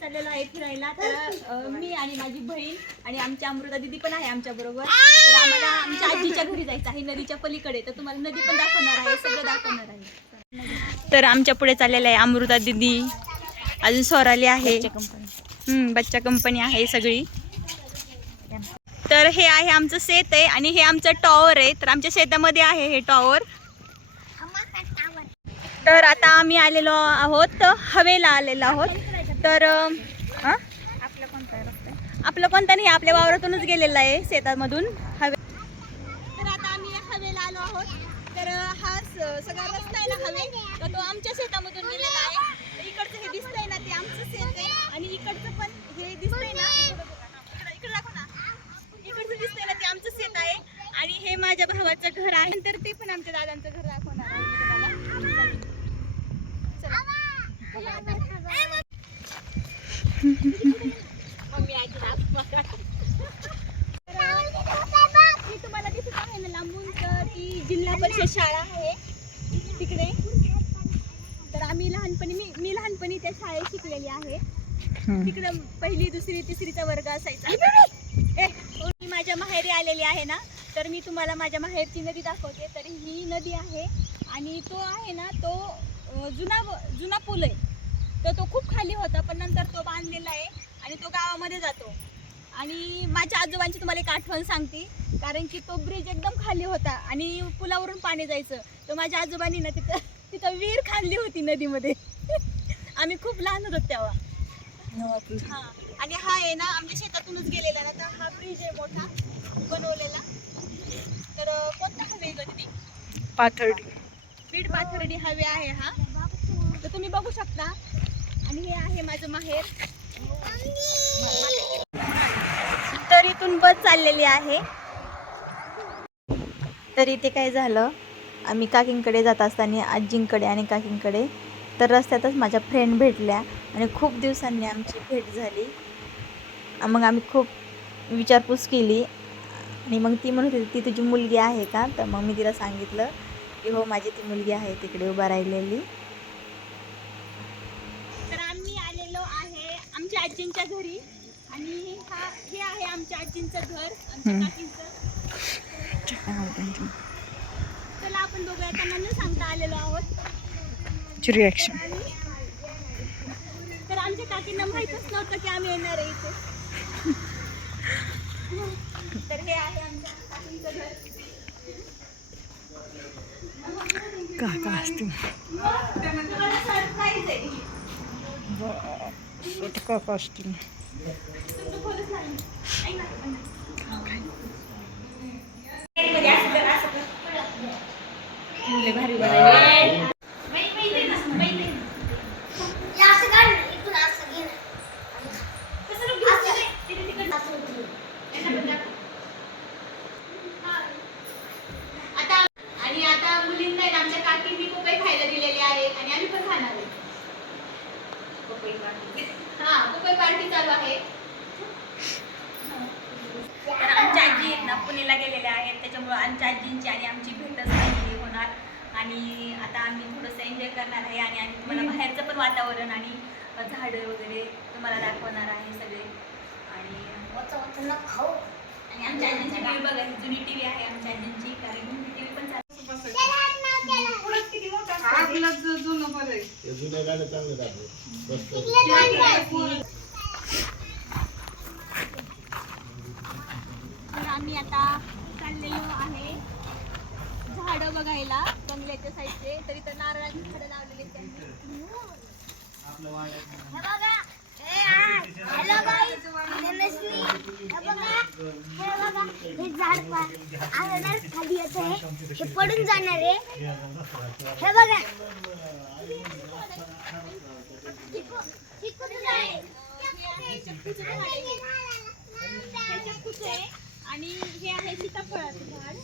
चाललेलो आहे फिरायला तर अं, मी आणि माझी बहीण आणि आमची अमृता दिदी पण आहे आमच्या बरोबर. तर आम्हाला आमच्या आजीच्या घरी जायचं आहे नदीच्या पलीकडे. तर तुम्हाला नदी पण दाखवणार आहे सगळं दाखवणार आहे. तर आमच्या पुढे चाललेलं आहे अमृता दिदी. अजून स्वराली आहे. हम्म, बच्चा कंपनी आहे सगळी. तर हे आहे आमचं शेत आहे आणि हे आमचं टॉवर आहे. तर आमच्या शेतामध्ये आहे हे टॉवर तर आता आम्ही आलेलो आहोत हवेला आलेलो आहोत. तर अं? आपलं कोणता नाही आपल्या वावरातूनच गेलेला आहे शेतामधून. हवे तर आता आम्ही हवेला आलो आहोत. तर हा स- सगळा रस्ता आहे ना हवे? तर तो आमच्या शेतामधून गेलेला आहे. तर इकडचं हे दिसतंय ना ते आमचं शेत आहे. आणि इकडचं पण हे दिसतंय ना इकडं इकडं दाखव ना. इकडचं दिसतंय ना ते आमचं शेत आहे. आणि हे माझ्या भावाचं घर आहे. तर ते पण आमच्या दादांचं घर दाखवणार आहे तुम्हाला मम्मी आजी दाखवा. ती तुम्हाला दिसत आहे ना लांबून तर ती जिल्हा परिषद शाळा आहे. तिकडे. तर आम्ही लहानपणी मी मी लहानपणी त्या शाळेत शिकलेली आहे. तिकडे पहिली दुसरी तिसरीचा वर्ग असायचा. ए, मी माझ्या माहेरी आलेली आहे ना तर मी तुम्हाला माझ्या माहेरची नदी दाखवते. तर ही नदी आहे आणि तो आहे ना तो जुना जुना पूल आहे. तर तो खूप खाली होता पण नंतर तो बांधलेला आहे आणि तो गावामध्ये जातो. आणि माझ्या आजोबांची तुम्हाला एक आठवण सांगते कारण की तो ब्रिज एकदम खाली होता आणि पुलावरून पाणी जायचं. तर माझ्या आजोबांनी ना तिथं तिथं विहीर खाल्ली होती नदीमध्ये. आम्ही खूप लहान होतो तेव्हा. हा. आणि हा आहे ना आमच्या शेतातूनच गेलेला ना तर हा ब्रिज आहे मोठा बनवलेला. तर कोणता हवे ग पाथर्डी. बीड पाथर्डी हवे आहे हा. तर तुम्ही बघू शकता आणि हे आहे माझं माहेर. तर इथून बस चाललेली आहे. तर इथे काय झालं? आम्ही काकींकडे जात असताना आजींकडे आणि काकींकडे तर रस्त्यातच माझ्या फ्रेंड भेटल्या आणि खूप दिवसांनी आमची भेट झाली. मग आम्ही खूप विचारपूस केली आणि मग ती म्हणत होती ती तुझी मुलगी आहे का? तर मग मी तिला सांगितलं की हो माझी ती मुलगी आहे तिकडे उभा राहिलेली तर आम्ही आलेलो आहे आमच्या आजींच्या घरी. आणि हा हे आहे आमच्या आजींचं घर आमच्या. काकींचं. चला आपण बघूया. त्यांना न सांगता आलेलो आहोत. रिॲक्शन तर आमच्या काकींना माहीतच नव्हतं की आम्ही येणार आहे इथे. तर हे आहे आमच्या काकींचं घर. काका असतील. कर. लय भारी बनायले. बाई, बाई, बाई, नसतं, बाई, बाई. कसं नको घेऊ? तिथे तिकडनं असं होतं. यांना पण दाखव. हा. आता आणि आता मुलींना आहे ना, आमच्या काकींनी पपई खायला दिलेले आहे आणि आम्ही पण खाणार आहे पपई पार्टी हा पपई पार्टी चालू आहे तर आमच्या आजी आहेत ना पुण्याला गेलेल्या आहेत त्याच्यामुळं आमच्या आजींची आणि आमची भेटच नाही होणार. आणि आता आम्ही थोडंसं एन्जॉय करणार आहे आणि आम्ही तुम्हाला बाहेरचं पण वातावरण आणि झाडं वगैरे तुम्हाला दाखवणार आहे सगळे. आणि आणि आमच्या आजींची टी बघा ही जुनी टी व्ही आहे आमच्या आजींची कारण जुनी टी व्ही पण चालू जुन्या गाड्या चांगल्या दाखव मस्त तर आम्ही आता चाललेलो आहे झाडं बघायला बंगल्याच्या साईडचे तर इथं नारळाची झाडं लावलेली आहेत त्यांनी हे पडून जाणार आहे. हे बघा आहे. हे आणि हे आहे सीताफळाचं झाड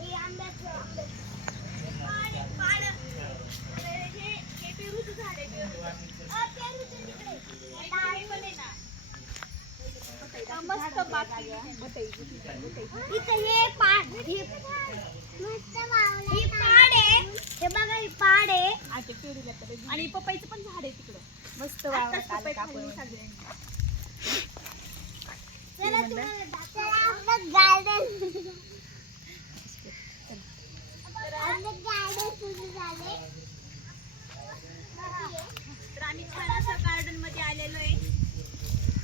हे आंब्याचं. आणि पानं. तर हे हे पेरूचं झाड आहे पेरूचं. अ, पेरूचं तिकडे. आणि हे पण आहे ना मस्त बाग आहे. इथं हे पाड. हे मस्त ही पाड आहे. हे बघा ही पाड आहे. आणि पपईचं पण झाड आहे तिकडं. मस्त वावरात आलं का आपण सगळ्यांनी. चला तुम्हाला दाखवतो. आपलं गार्डन आपलं गार्डन सुरू झाले तर आम्ही छान असं गार्डनमध्ये आलेलो आहे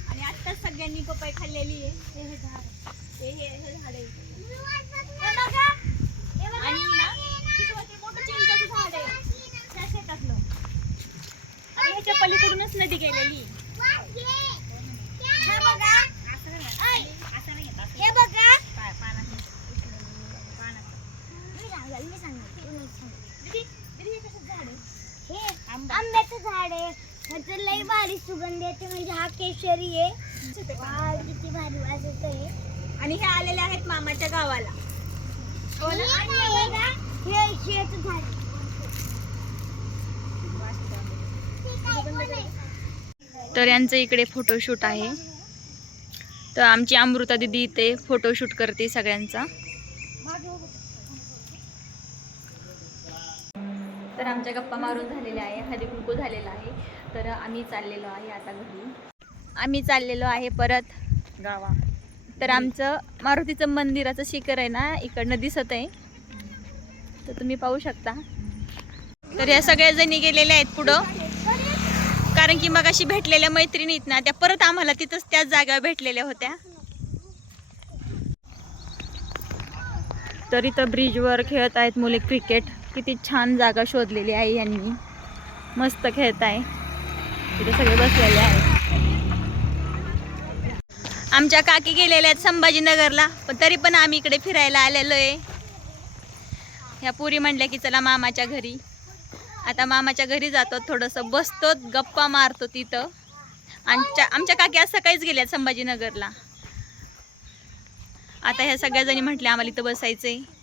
आणि आत्ताच सगळ्यांनी पपई खाल्लेली आहे हे हे झाड हे हे हे झाड आहे हे बघा आणि ना ते मोठं झाड आहे त्या शेतातलं आणि ह्याच्या पलीकडूनच नदी गेलेली हे बघा हे बघा मी सांगेल मी सांगेल हे आंब्याचं झाड आहे. ह्याचं लई भारी सुगंध येते. म्हणजे हा केशरी आहे. आणि हे आलेले आहेत मामाच्या गावाला. तर यांचं इकडे फोटोशूट आहे. तर आमची अमृता दिदी इथे फोटोशूट करते सगळ्यांचा. तर आमच्या गप्पा मारून झालेल्या आहे. हळदी कुंकू झालेला आहे. तर आम्ही चाललेलो आहे आता घरी. आम्ही चाललेलो आहे परत. गावा. तर आमचं मारुतीचं मंदिराचं शिखर आहे ना इकडनं दिसत आहे. तर तुम्ही पाहू शकता. तर या सगळ्या जणी गेलेल्या आहेत पुढं. कारण की मग अशी भेटलेल्या मैत्रिणी आहेत ना त्या परत आम्हाला तिथंच त्याच जागेवर भेटलेल्या होत्या. तर इथं ब्रिजवर खेळत आहेत मुले क्रिकेट. किती छान जागा शोधलेली आहे यांनी. मस्त खेळत आहे तिथे सगळे बसलेले आहेत. आमच्या काकी गेलेल्या आहेत संभाजीनगरला पण तरी पण आम्ही इकडे फिरायला आलेलो आहे. ह्या पुरी म्हणल्या की चला मामाच्या घरी. आता मामाच्या घरी जातो थोडंसं बसतो गप्पा मारतो तिथं. आमच्या आमच्या काकी आज सकाळीच गेल्यात संभाजीनगरला. आता ह्या सगळ्या जणी म्हटल्या आम्हाला इथं बसायचं आहे